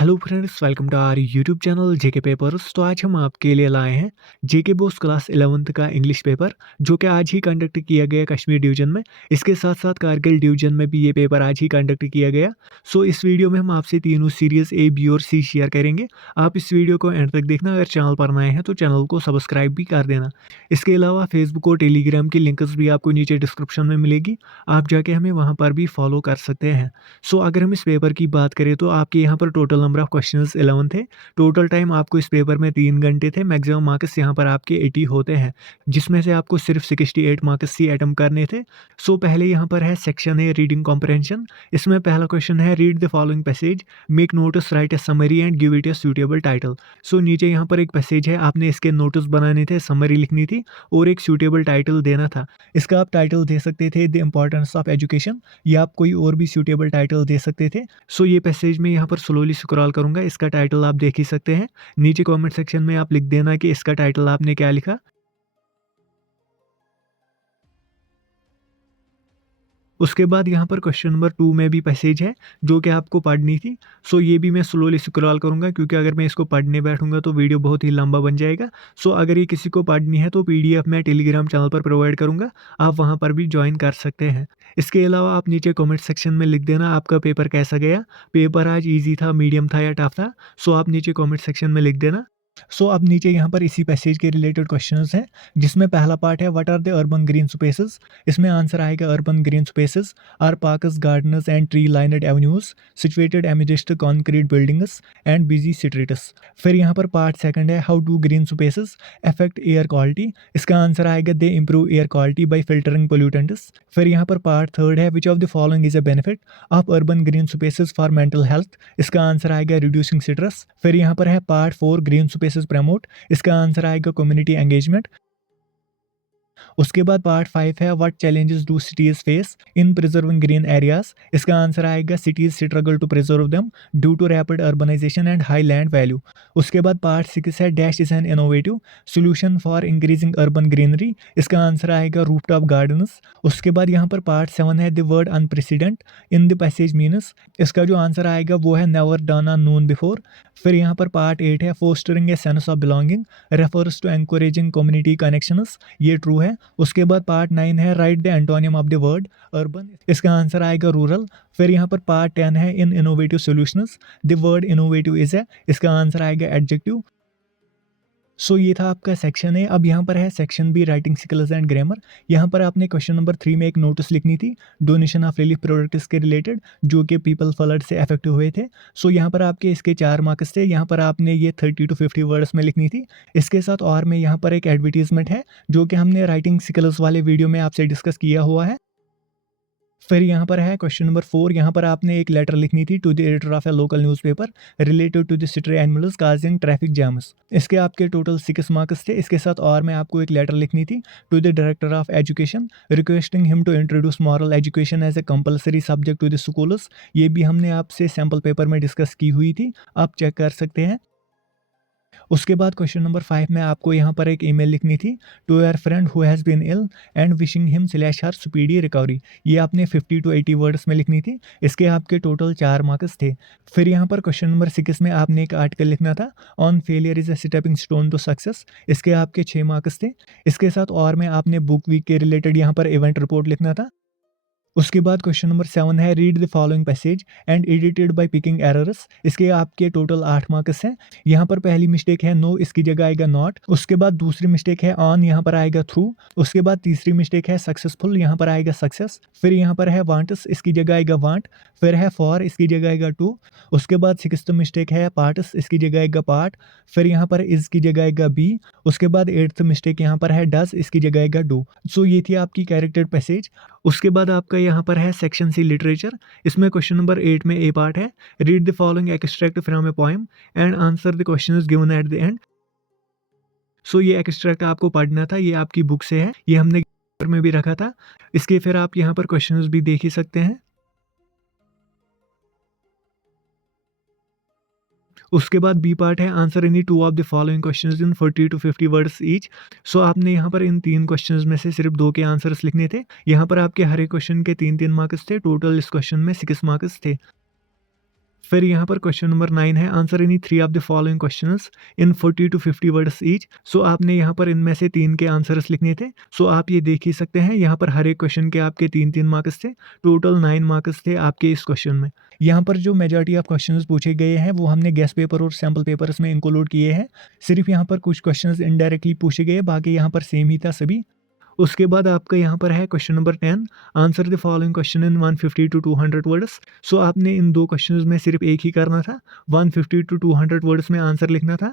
Hello friends, welcome to our YouTube channel JK papers. तो आज हम आपके लिए लाए हैं जेके बोस क्लास 11th का इंग्लिश पेपर, जो कि आज ही कंडक्ट किया गया कश्मीर डिवीजन में। इसके साथ साथ कारगिल डिवीजन में भी ये पेपर आज ही कंडक्ट किया गया। सो इस वीडियो में हम आपसे तीनों सीरीज ए, बी और सी शेयर करेंगे। आप इस वीडियो को एंड तक देखना। अगर चैनल पर नए हैं तो चैनल को सब्सक्राइब भी कर देना। इसके अलावा फेसबुक और टेलीग्राम की लिंक्स भी आपको नीचे डिस्क्रिप्शन में मिलेगी, आप जाके हमें वहाँ पर भी फॉलो कर सकते हैं। सो अगर हम इस पेपर की बात करें तो आपके यहाँ पर टोटल नंबर ऑफ क्वेश्चंस 11 थे। टोटल टाइम आपको इस पेपर में 3 घंटे थे। मैक्सिमम मार्क्स यहाँ पर आपके 80 होते हैं, जिसमें से आपको सिर्फ 68 मार्क्स ही अटेम्प्ट करने थे। सो पहले यहाँ पर है सेक्शन है रीडिंग कॉम्प्रहेंशन। इसमें पहला क्वेश्चन है read the following passage, make notes, write a summary and give it a suitable title. So नीचे यहाँ पर एक पैसेज है, आपने इसके नोट्स बनाने थे, समरी लिखनी थी और एक सूटेबल टाइटल देना था। इसका आप टाइटल दे सकते थे द इम्पोर्टेंस ऑफ एजुकेशन, या आप कोई और भी सूटेबल टाइटल दे सकते थे। सो ये पैसेज में यहाँ पर स्लोली स्क्रॉल करूंगा, इसका टाइटल आप देख ही सकते हैं। नीचे कमेंट सेक्शन में आप लिख देना कि इसका टाइटल आपने क्या लिखा। उसके बाद यहाँ पर क्वेश्चन नंबर 2 में भी पैसेज है जो कि आपको पढ़नी थी। सो ये भी मैं स्लोली स्क्रॉल करूँगा, क्योंकि अगर मैं इसको पढ़ने बैठूंगा तो वीडियो बहुत ही लंबा बन जाएगा। सो अगर ये किसी को पढ़नी है तो पीडीएफ मैं टेलीग्राम चैनल पर प्रोवाइड करूँगा, आप वहाँ पर भी ज्वाइन कर सकते हैं। इसके अलावा आप नीचे कमेंट सेक्शन में लिख देना आपका पेपर कैसा गया। पेपर आज ईजी था, मीडियम था या टफ था। सो आप नीचे कमेंट सेक्शन में लिख देना। सो अब नीचे यहाँ पर इसी पैसेज के रिलेटेड क्वेश्चंस हैं, जिसमें पहला पार्ट है what are the urban green spaces. इसमें आंसर आएगा urban green spaces are parks, gardens and tree lined avenues situated amidst concrete buildings and busy streets. फिर यहाँ पर पार्ट सेकंड है how do green spaces affect air quality. इसका answer आएगा they improve air quality by filtering pollutants. फिर यहाँ पर part third है which of the following is a benefit of urban green spaces for mental health. इसका answer आएगा reducing stress. फिर यहाँ पर है पार्ट 4 ग्रीन स्पेसेस प्रमोट। इसका आंसर आएगा कम्युनिटी एंगेजमेंट। उसके बाद पार्ट 5 है what challenges do cities face in preserving green areas. इसका आंसर आएगा cities struggle to preserve them due to rapid urbanisation and high land value. उसके बाद part 6 है dash is an innovative solution for increasing urban greenery. इसका answer आएगा rooftop gardens. उसके बाद यहाँ पर पार्ट 7 है the word unprecedented in the passage means. इसका जो आंसर आएगा वो है never done or known before. फिर यहाँ पर पार्ट 8 है fostering a sense of belonging refers to encouraging community connections. ये ट्रू है। उसके बाद पार्ट 9 है write the antonym of the word urban. इसका आंसर आएगा रूरल। फिर यहाँ पर पार्ट 10 है in innovative solutions the word innovative is है। इसका आंसर आएगा एडजेक्टिव। सो ये था आपका सेक्शन है। अब यहाँ पर है section be writing skills and grammar. यहाँ पर आपने क्वेश्चन नंबर 3 में एक नोटिस लिखनी थी डोनेशन ऑफ रिलीफ प्रोडक्ट्स के रिलेटेड, जो कि पीपल फ्लड से अफेक्ट हुए थे। सो यहाँ पर आपके इसके 4 मार्क्स थे। यहाँ पर आपने ये 30 to 50 वर्ड्स में लिखनी थी। इसके साथ और में यहाँ पर एक एडवर्टीजमेंट है जो कि हमने राइटिंग स्किल्स वाले वीडियो में आपसे डिस्कस किया हुआ है। फिर यहाँ पर है क्वेश्चन नंबर 4। यहाँ पर आपने एक लेटर लिखनी थी to the editor of a local newspaper related to the city animals causing traffic jams. इसके आपके टोटल 6 मार्क्स थे। इसके साथ और में आपको एक लेटर लिखनी थी to the director of education requesting him to introduce moral education as a compulsory subject to the schools. ये भी हमने आपसे सैम्पल पेपर में डिस्कस की हुई थी, आप चेक कर सकते हैं। उसके बाद क्वेश्चन नंबर 5 में आपको यहाँ पर एक ईमेल लिखनी थी to your friend who has been ill and wishing him slash her speedy recovery. ये आपने 50 to 80 वर्ड्स में लिखनी थी। इसके आपके टोटल 4 मार्क्स थे। फिर यहाँ पर क्वेश्चन नंबर 6 में आपने एक आर्टिकल लिखना था on failure is a stepping stone to success. इसके आपके 6 मार्क्स थे। इसके साथ और में आपने बुक वीक के रिलेटेड यहाँ पर इवेंट रिपोर्ट लिखना था। उसके बाद क्वेश्चन नंबर 7 है read the following passage and edited by picking errors. इसके आपके टोटल 8 मार्क्स हैं। यहाँ पर पहली मिस्टेक है नो, इसकी जगह आएगा नॉट। उसके बाद दूसरी मिस्टेक है ऑन, यहाँ पर आएगा थ्रू। उसके बाद तीसरी मिस्टेक है सक्सेसफुल, यहाँ पर आएगा सक्सेस। फिर यहाँ पर है वांट्स, इसकी जगह आएगा वांट। फिर है फॉर, इसकी जगह आएगा टू। उसके बाद 6th मिस्टेक है पार्ट्स, इसकी जगह आएगा पार्ट। फिर यहाँ पर इज की जगह आएगा बी। उसके बाद 8th मिस्टेक यहाँ पर है डज, इसकी जगह आएगा डू। सो ये थी आपकी कैरेक्टर पैसेज। उसके बाद आपका यहाँ पर है सेक्शन सी लिटरेचर। इसमें क्वेश्चन नंबर 8 में ए पार्ट है read the following extract from a poem and answer the questions given at the end. So ये एक्सट्रैक्ट आपको पढ़ना था, ये आपकी बुक से है, ये हमने पेपर में भी रखा था। इसके फिर आप यहाँ पर क्वेश्चंस भी देख ही सकते हैं। उसके बाद बी पार्ट है answer any 2 of the following questions in 40 to 50 words each. So आपने यहाँ पर इन 3 क्वेश्चंस में से सिर्फ 2 के आंसर्स लिखने थे। यहाँ पर आपके हर एक क्वेश्चन के 3-3 मार्क्स थे। टोटल इस क्वेश्चन में 6 मार्क्स थे। फिर यहाँ पर क्वेश्चन नंबर 9 है, answer any 3 of the following questions in 40 to 50 words each. So आपने यहाँ पर इनमें से 3 के आंसर्स लिखने थे। सो आप ये देख ही सकते हैं, यहाँ पर हर एक क्वेश्चन के आपके 3-3 मार्क्स थे। टोटल 9 मार्क्स थे आपके इस क्वेश्चन में। यहाँ पर जो मेजॉरिटी ऑफ क्वेश्चंस पूछे गए हैं वो हमने गेस्ट पेपर और सैम्पल पेपर्स में इंक्लूड किए हैं। सिर्फ यहाँ पर कुछ क्वेश्चंस इनडायरेक्टली पूछे गए, बाकी यहाँ पर सेम ही था सभी। उसके बाद आपका यहाँ पर है question number 10, answer the following question in 150 to 200 words. So आपने इन 2 क्वेश्चंस में सिर्फ एक ही करना था, 150 टू 200 वर्ड्स में आंसर लिखना था।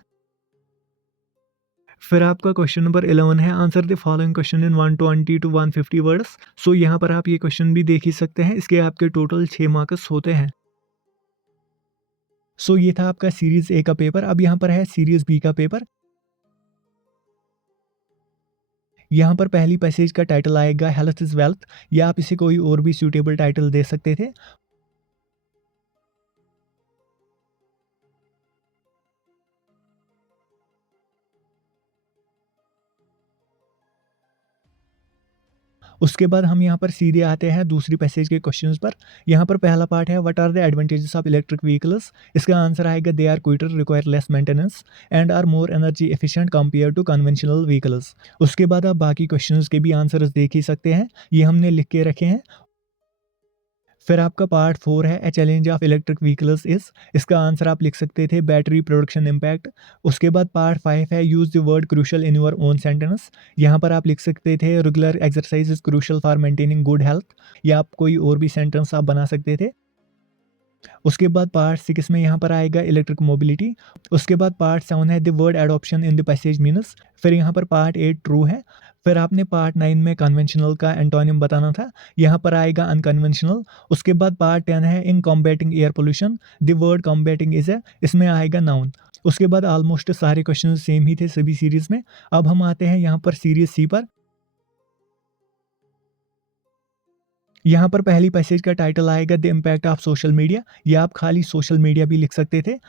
फिर आपका क्वेश्चन नंबर 11 है, answer the following question in 120 to 150 words. So यहाँ पर आप ये क्वेश्चन भी देख ही सकते हैं, इसके आपके टोटल 6 मार्क्स होते हैं। सो ये था आपका सीरीज ए का पेपर। अब यहाँ पर है सीरीज बी का पेपर। यहाँ पर पहली पैसेज का टाइटल आएगा हेल्थ इज वेल्थ, या आप इसे कोई और भी सूटेबल टाइटल दे सकते थे। उसके बाद हम यहाँ पर सीधे आते हैं दूसरी पैसेज के क्वेश्चंस पर। यहाँ पर पहला पार्ट है, what are the advantages of electric vehicles. इसका आंसर आएगा they are quieter, require less maintenance and are more energy efficient compare to conventional vehicles. उसके बाद आप बाकी क्वेश्चंस के भी आंसर्स देख ही सकते हैं, ये हमने लिख के रखे हैं। फिर आपका पार्ट 4 है, a challenge of electric vehicles is. इसका आंसर आप लिख सकते थे बैटरी प्रोडक्शन इम्पैक्ट। उसके बाद पार्ट 5 है, use the word crucial in your own sentence. यहाँ पर आप लिख सकते थे regular exercise is crucial for maintaining good health, या आप कोई और भी सेंटेंस आप बना सकते थे। उसके बाद पार्ट 6 में यहाँ पर आएगा इलेक्ट्रिक मोबिलिटी। उसके बाद पार्ट 7 है the word adoption in the passage मीनस। फिर यहाँ पर पार्ट 8 ट्रू है। फिर आपने पार्ट 9 में कन्वेंशनल का एंटोनिम बताना था, यहाँ पर आएगा अनकन्वेंशनल। उसके बाद पार्ट 10 है in combating air pollution, the word combating is है, इसमें आएगा नाउन। उसके बाद ऑलमोस्ट सारे क्वेश्चन सेम ही थे सभी सीरीज में। अब हम आते हैं यहाँ पर सीरीज सी पर। यहाँ पर पहली पैसेज का टाइटल आएगा the impact of social media, या आप खाली सोशल मीडिया भी लिख सकते थे।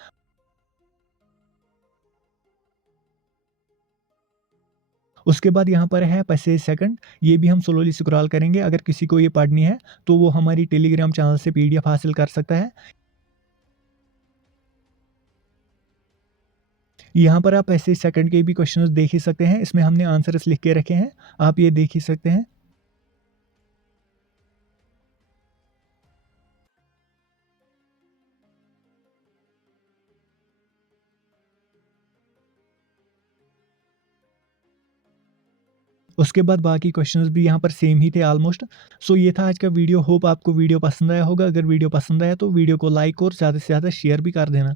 उसके बाद यहाँ पर है पैसेज सेकंड, ये भी हम स्लोली स्क्रॉल करेंगे। अगर किसी को ये पढ़नी है तो वो हमारी टेलीग्राम चैनल से पीडीएफ हासिल कर सकता है। यहाँ पर आप पैसेज सेकंड के भी क्वेश्चंस देख ही सकते हैं, इसमें हमने आंसर्स लिख के रखे हैं, आप ये देख ही सकते हैं। उसके बाद बाकी क्वेश्चंस भी यहाँ पर सेम ही थे ऑलमोस्ट। सो ये था आज का वीडियो। होप आपको वीडियो पसंद आया होगा। अगर वीडियो पसंद आया तो वीडियो को लाइक और ज़्यादा से ज़्यादा शेयर भी कर देना।